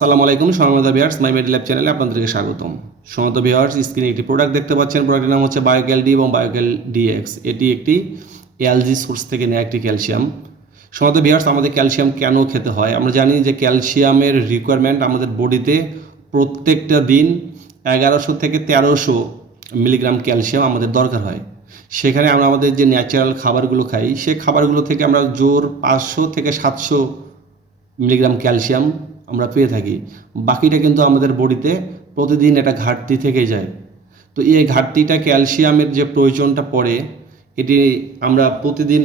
আসসালামু আলাইকুম সমামত বিহার্স মাই মেডি ল্যাব চ্যানেলে আপনাদেরকে স্বাগতম। সমামত বিহার্স স্ক্রিনে একটি প্রোডাক্ট দেখতে পাচ্ছেন। প্রোডাক্টের নাম হচ্ছে বায়োক্যাল ডি এবং বায়োক্যাল ডিএক্স এটি একটি এলজি সোর্স থেকে নেওয়া একটি ক্যালসিয়াম। সমামত বিহার্স আমাদের ক্যালসিয়াম কেন খেতে হয়? আমরা জানি যে ক্যালসিয়ামের রিকোয়ারমেন্ট আমাদের বডিতে প্রত্যেকটা দিন এগারোশো থেকে তেরোশো মিলিগ্রাম ক্যালসিয়াম আমাদের দরকার হয়। সেখানে আমরা আমাদের যে ন্যাচারাল খাবারগুলো খাই, সেই খাবারগুলো থেকে আমরা জোর পাঁচশো থেকে সাতশো মিলিগ্রাম ক্যালসিয়াম আমরা পেয়ে থাকি। বাকিটা কিন্তু আমাদের বডিতে প্রতিদিন একটা ঘাটতি থেকে যায়। তো এই ঘাটতিটা ক্যালসিয়ামের যে প্রয়োজনটা পড়ে, এটি আমরা প্রতিদিন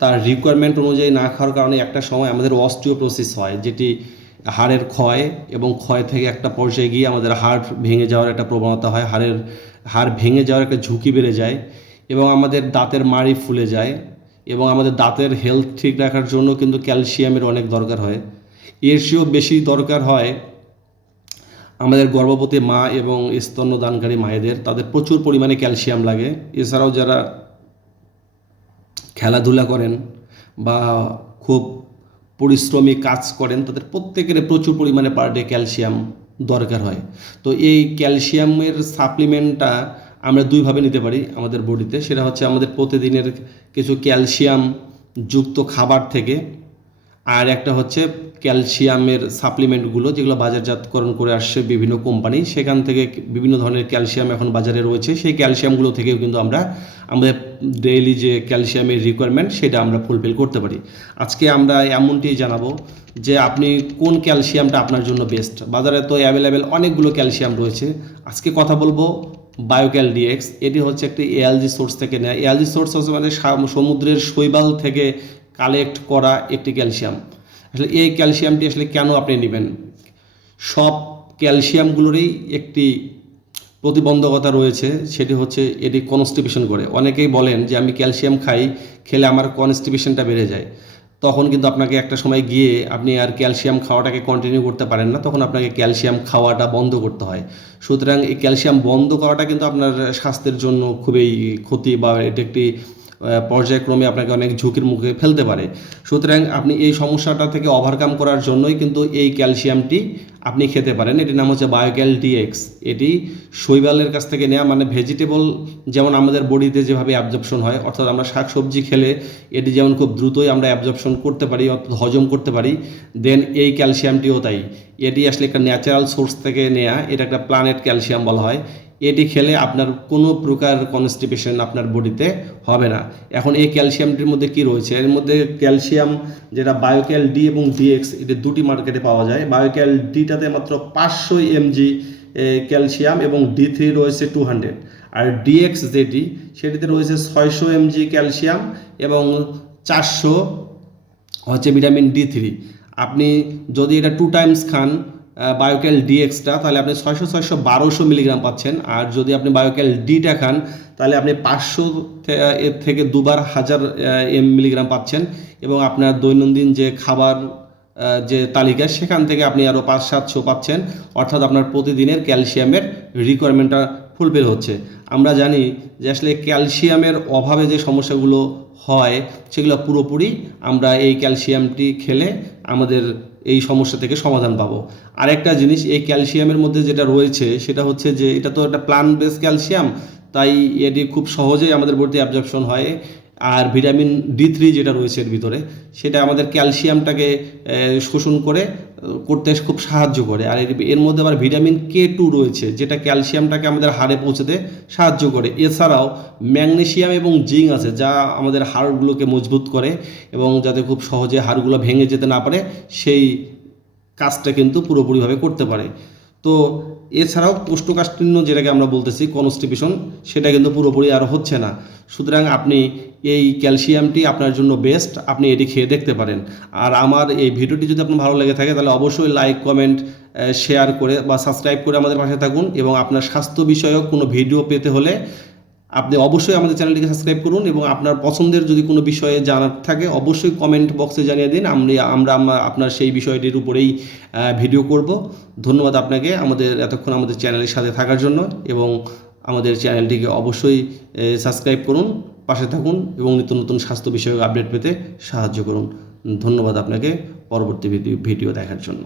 তার রিকোয়ারমেন্ট অনুযায়ী না খাওয়ার কারণে একটা সময় আমাদের অস্টিওপ্রোসিস হয়, যেটি হাড়ের ক্ষয় এবং ক্ষয় থেকে একটা পর্যায়ে গিয়ে আমাদের হাড় ভেঙে যাওয়ার একটা প্রবণতা হয়। হাড়ের, হাড় ভেঙে যাওয়ার একটা ঝুঁকি বেড়ে যায় এবং আমাদের দাঁতের মাড়ি ফুলে যায় এবং আমাদের দাঁতের হেলথ ঠিক রাখার জন্য কিন্তু ক্যালসিয়ামের অনেক দরকার হয়। এর চেয়েও বেশি দরকার হয় আমাদের গর্ভবতী মা এবং স্তন্যদানকারী মায়েদের। তাদের প্রচুর পরিমাণে ক্যালসিয়াম লাগে। এছাড়াও যারা খেলাধুলা করেন বা খুব পরিশ্রমী কাজ করেন, তাদের প্রত্যেকের প্রচুর পরিমাণে পার ডে ক্যালসিয়াম দরকার হয়। তো এই ক্যালসিয়ামের সাপ্লিমেন্টটা আমরা দুইভাবে নিতে পারি আমাদের বডিতে সেটা হচ্ছে আমাদের প্রতিদিনের কিছু ক্যালসিয়াম যুক্ত খাবার থেকে আর একটা হচ্ছে ক্যালসিয়ামের সাপ্লিমেন্টগুলো যেগুলো বাজারজাতকরণ করে আসছে বিভিন্ন কোম্পানি, সেখান থেকে বিভিন্ন ধরনের ক্যালসিয়াম এখন বাজারে রয়েছে। সেই ক্যালসিয়ামগুলো থেকেও কিন্তু আমরা আমাদের ডেইলি যে ক্যালসিয়ামের রিকোয়ারমেন্ট সেটা আমরা ফুলফিল করতে পারি। আজকে আমরা এমনটি জানাব যে আপনি কোন ক্যালসিয়ামটা আপনার জন্য বেস্ট বাজারে তো অ্যাভেলেবেল অনেকগুলো ক্যালসিয়াম রয়েছে। আজকে কথা বলব বায়োক্যাল ডিএক্স এটি হচ্ছে একটি এএলজি সোর্স থেকে নেয়। এএলজি সোর্স হচ্ছে মানে সমুদ্রের শৈবাল থেকে কালেক্ট করা একটি ক্যালসিয়াম। আসলে এই ক্যালসিয়ামটি আসলে কেন আপনি নেবেন? সব ক্যালসিয়ামগুলোরই একটি প্রতিবন্ধকতা রয়েছে, সেটি হচ্ছে এটি কনস্টিপেশন করে। অনেকেই বলেন যে আমি ক্যালসিয়াম খাই, খেলে আমার কনস্টিপেশনটা বেড়ে যায়। তখন কিন্তু আপনাকে একটা সময় গিয়ে আপনি আর ক্যালসিয়াম খাওয়াটাকে কন্টিনিউ করতে পারেন না, তখন আপনাকে ক্যালসিয়াম খাওয়াটা বন্ধ করতে হয়। সুতরাং এই ক্যালসিয়াম বন্ধ করাটা কিন্তু আপনার স্বাস্থ্যের জন্য খুবই ক্ষতি বা এটা একটি পর্যায়ক্রমে আপনাকে অনেক ঝুঁকির মুখে ফেলতে পারে। সুতরাং আপনি এই সমস্যাটা থেকে ওভারকাম করার জন্যই কিন্তু এই ক্যালসিয়ামটি আপনি খেতে পারেন। এটির নাম হচ্ছে বায়োক্যাল ডিএক্স এটি শৈবালের কাছ থেকে নেওয়া মানে ভেজিটেবল যেমন আমাদের বডিতে যেভাবে অ্যাবজর্পশন হয়, অর্থাৎ আমরা শাকসবজি খেলে এটি যেমন খুব দ্রুতই আমরা অ্যাবজর্পশন করতে পারি, অর্থাৎ হজম করতে পারি দেন এই ক্যালসিয়ামটিও তাই। এটি আসলে একটা ন্যাচারাল সোর্স থেকে নেওয়া এটা একটা প্ল্যানেট ক্যালসিয়াম বলা হয়। এটি খেলে আপনার কোনো প্রকার কনস্টিপেশন আপনার বডিতে হবে না। এখন এই ক্যালসিয়ামটির মধ্যে কি রয়েছে? এর মধ্যে ক্যালসিয়াম, যেটা বায়োক্যাল ডি এবং ডিএক্স এটি দুটি মার্কেটে পাওয়া যায়। বায়োক্যাল ডিটাতে মাত্র পাঁচশো এমজি ক্যালসিয়াম এবং ডি থ্রি রয়েছে টু হান্ড্রেড আর ডিএক্স যেটি সেটিতে রয়েছে ছয়শো এমজি ক্যালসিয়াম এবং চারশো হচ্ছে ভিটামিন ডি থ্রি আপনি যদি এটা টু টাইমস খান বায়োক্যাল ডিএক্সটা তাহলে আপনি ছয়শো ছয়শো বারোশো মিলিগ্রাম পাচ্ছেন। আর যদি আপনি বায়োক্যাল ডিটা খান, তাহলে আপনি পাঁচশো এর থেকে দুবার হাজার এম মিলিগ্রাম পাচ্ছেন। এবং আপনার দৈনন্দিন যে খাবার যে তালিকা, সেখান থেকে আপনি আরও পাঁচ, সাতশো পাচ্ছেন। অর্থাৎ আপনার প্রতিদিনের ক্যালসিয়ামের রিকোয়ারমেন্টটা ফুলফিল হচ্ছে। আমরা জানি যে আসলে ক্যালসিয়ামের অভাবে যে সমস্যাগুলো হয়, সেগুলো পুরোপুরি আমরা এই ক্যালসিয়ামটি খেলে আমাদের এই সমস্যা থেকে সমাধান পাবো। আরেকটা জিনিস, এই ক্যালসিয়ামের মধ্যে যেটা রয়েছে, সেটা হচ্ছে যে এটা তো একটা প্লান বেস ক্যালসিয়াম, তাই এটি খুব সহজেই আমাদের বডিতে অ্যাবজর্পশন হয়। আর ভিটামিন ডি থ্রি যেটা রয়েছে এর ভিতরে, সেটা আমাদের ক্যালসিয়ামটাকে শোষণ করে করতে খুব সাহায্য করে। আর এর- মধ্যে আবার ভিটামিন কে টু রয়েছে, যেটা ক্যালসিয়ামটাকে আমাদের হাড়ে পৌঁছতে সাহায্য করে। এছাড়াও ম্যাগনেশিয়াম এবং জিঙ্ক আছে, যা আমাদের হাড়গুলোকে মজবুত করে এবং যাতে খুব সহজে হাড়গুলো ভেঙে যেতে না পারে, সেই কাজটা কিন্তু পুরোপুরিভাবে করতে পারে। তো এছাড়াও কোষ্ঠকাষ্ঠিন্য যেটাকে আমরা বলতেছি কনস্টিপেশন সেটা কিন্তু পুরোপুরি আর হচ্ছে না। সুতরাং আপনি এই ক্যালসিয়ামটি আপনার জন্য বেস্ট আপনি এটি খেয়ে দেখতে পারেন। আর আমার এই ভিডিওটি যদি আপনার ভালো লেগে থাকে, তাহলে অবশ্যই লাইক কমেন্ট শেয়ার করে বা সাবস্ক্রাইব করে আমাদের পাশে থাকুন এবং আপনার স্বাস্থ্য বিষয়ক কোনো ভিডিও পেতে হলে আপনি অবশ্যই আমাদের চ্যানেলটিকে সাবস্ক্রাইব করুন এবং আপনার পছন্দের যদি কোনো বিষয়ে জানার থাকে, অবশ্যই কমেন্ট বক্সে জানিয়ে দিন। আমরা আমরা আপনার সেই বিষয়টির উপরেই ভিডিও করব। ধন্যবাদ আপনাকে আমাদের এতক্ষণ আমাদের চ্যানেলের সাথে থাকার জন্য এবং আমাদের চ্যানেলটিকে অবশ্যই সাবস্ক্রাইব করুন, পাশে থাকুন এবং নিত্য নতুন স্বাস্থ্য বিষয়ক আপডেট পেতে সাহায্য করুন। ধন্যবাদ আপনাকে। পরবর্তী ভিডিও দেখার জন্য।